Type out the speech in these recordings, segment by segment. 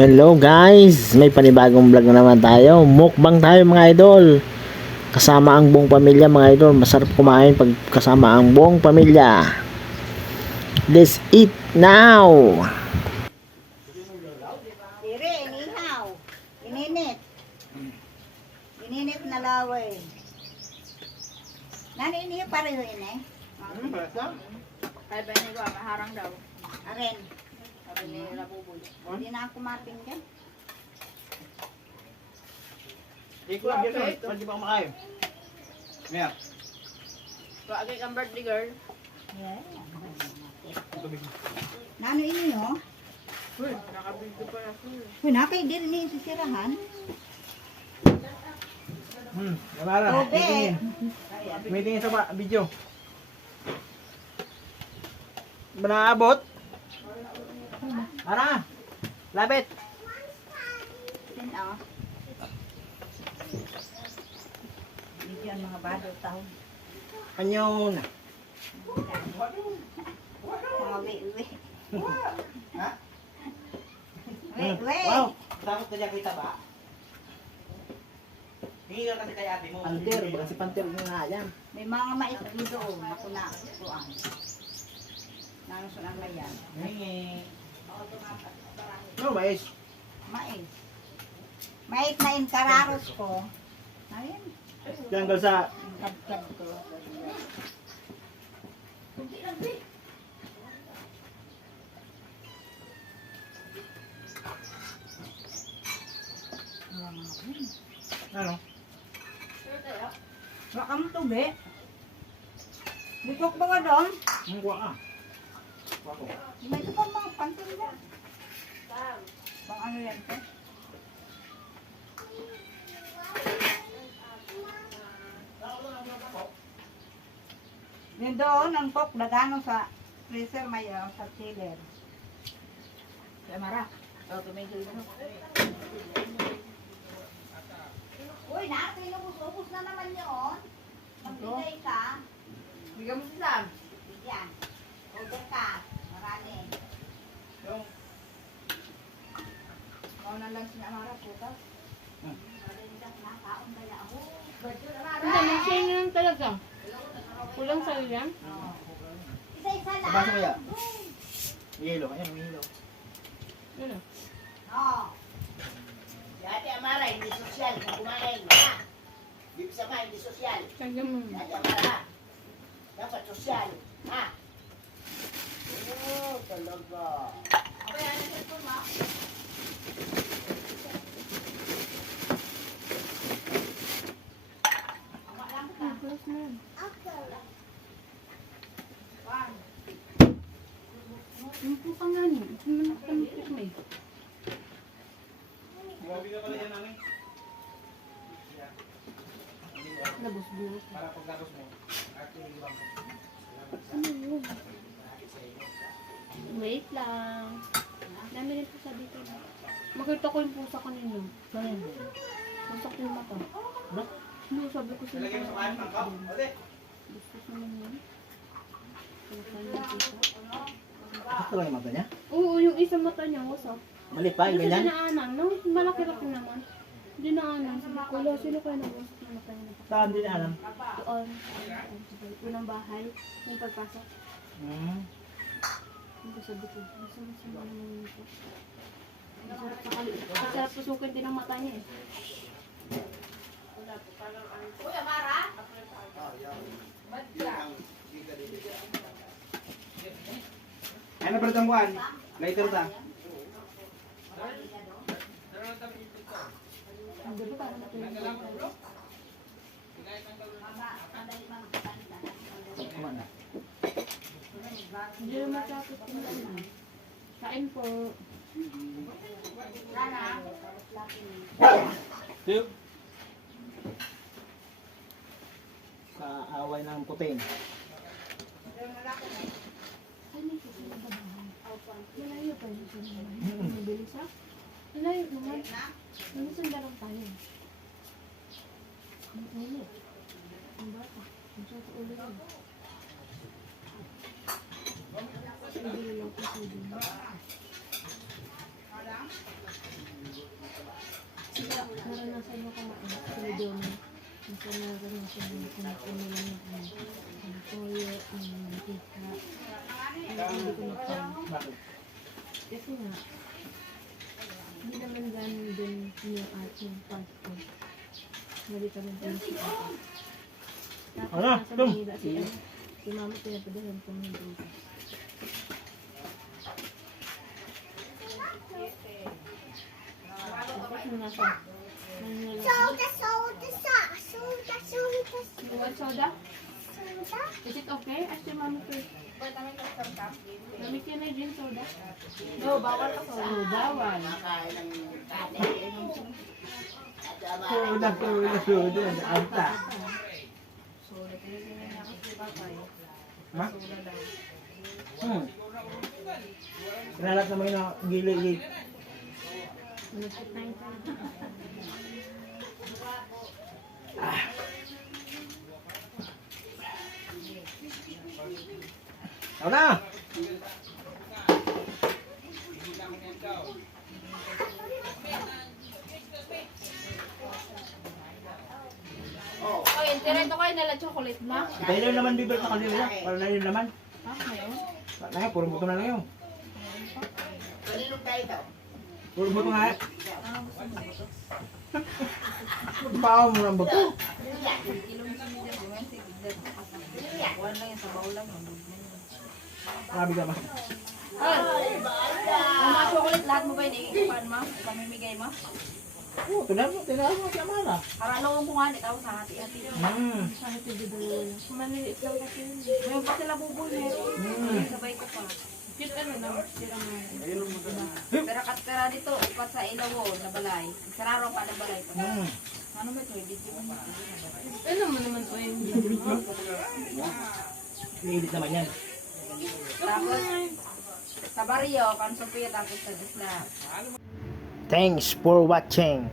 Hello guys, may panibagong vlog na naman tayo. Mukbang tayo mga idol. Kasama ang buong pamilya mga idol. Masarap kumain pag kasama ang buong pamilya. Let's eat now. Dire, inihaw. Ininit. Ininit na laway. Nani inihaw pareho ini? Ay, ba niya ko, maharang daw. Aren. Sabi ni Labuboy. Hindi na ako mating dyan. Hindi ko lang dito, pwede pa kumakain. Ngayon. So, agay kang birthday girl. Yeah. Nano inihaw? Uy, nakabigyo pa na siya. Uy, nakay din ni sisirahan. Namara, Tobe. may tingin sa video. Manaabot. Ara, labit. Sin oh. Bigyan mga bado taon. Anyo na. Mga we-we. Ha? We-we. Wow, takot na dyan kita ba? Tingin lang kasi kay ate mo. Pantir, baka si Pantir mo nga yan. May mga maitli doon. Ako na kuan. Nanusun ang mayan. No, mais. Mais. Mais na inkararos ko. Ayun. Tanggal sa Kadkad ko. ano? Baka mo to, be. Bukok ba ka doon? Ang kuha ka. Wako. May ito pa mga pantin dyan. Pang ano yan to? Yung doon, ang coke, lagano sa freezer may sa chiller. Kaya Mara. So, tomato yun. Uy, ubus na naman yun. Magbigay ka. Bigyan mo si Sam. Bigyan. Order ka. Marami. Yung Mauna lang si Amara putas. Nakaon kaya ako. Hindi, mag-share na lang talaga. Kulang sa ilan? Isa-isa lang. Nabasa mo yan? Yelo, ayun, may yelo. Ano? Oo. Si Ate Amara, hindi sosyal kung kumain. Ha? Bibig sama, hindi sosyal. Kaya mo. Si Ate Amara, dapat sosyal. Ha? Oo, talaga. Tapos na. Yung po ka nga niya. Sumunod ka nito mo eh. Grabe na pala yan, nanay. Labos-bulos. Para pagtapos mo, actually, ibang. Ano yun? Wait lang. Dami rin pusa dito. Makita ko yung pusa kanina. Ganyan. Pusak yung mata. Ano? Hindi, sabi ko sila. Nalagay mo sa kain ng cup? Ulit. Gusto ko naman yun. Pusa yung pusa. Ito lang yung mata niya? Oo, yung isang mata niya, wasak. Mali pa, Kasi ganyan? dinaanan, no? Malaki-laki naman. Dinaanan. Sabi ko, wala, sino kaya nawasak na mata niya? Saan din alam? Doon. Unang bahay. Yung pagpasok. Yung sabi ko, masama naman ito. Masarap sa kaliit. Masarap susukin din ang mata niya eh. Ano ba itong buwan? Later ta. Hindi ba parang natulog? Kumana. Hindi naman matapos yung ano. Kain po. Tip. Sa away ng puting. Ano ito? Malayo pa yun sa bahay. Mabilis ha? Malayo naman. Namisan lang tayo. Ang ulo. Ang bata. Ang sa ulo yun. Hindi lang po sa naranasan mo kumain sa video mo. Kasi naranasan mo kumain nila ng toyo, mantika. Hindi ko makain. Bakit? Kasi nga, hindi naman ganun din yung ating fast food. Hindi kami din sa atin. Tapos Ano? nasa Manila si mama pinapadahan ko ng dito. Tapos nung nasa Manila. You want soda? Is it okay? Ask your mama first. Mami, can I drink soda? No, bawal ka soda. No, bawal. Nakain ng kanin. Suda. Anta. Ha? Kinalat naman yun ang gili-gili. Malapit na ito. Ako na! Oh, internet ko kayo nila chocolate na. Dahil lang naman bibig na kanila. Para na yun naman. Ha, ngayon? Na nga, puro buto na lang yun. Kanilog tayo daw. Puro buto nga. Pao mo ng buto. Marami ka ba? Yung mga chocolate, lahat mo ba yun? Ikupan mo? Ipamimigay mo? Oo, tinawa mo siya mana. Karalawang ko nga, ikaw sa hati-hati. Kahit yung dalawa lang. Maniliit lang kasi yun. Ngayon pa sila buboy meron. Sabay ko pa. Cute ano na, sira mo. Pero katera dito, upat sa ilawo, na balay. Sararo pa na balay. Ano ba ito? Video mo. Ano mo naman po yung video mo? I-edit naman yan. Tapos, sa barrio, kansopia, tapos sa disla. Thanks for watching.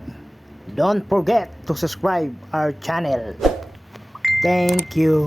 Don't forget to subscribe our channel. Thank you.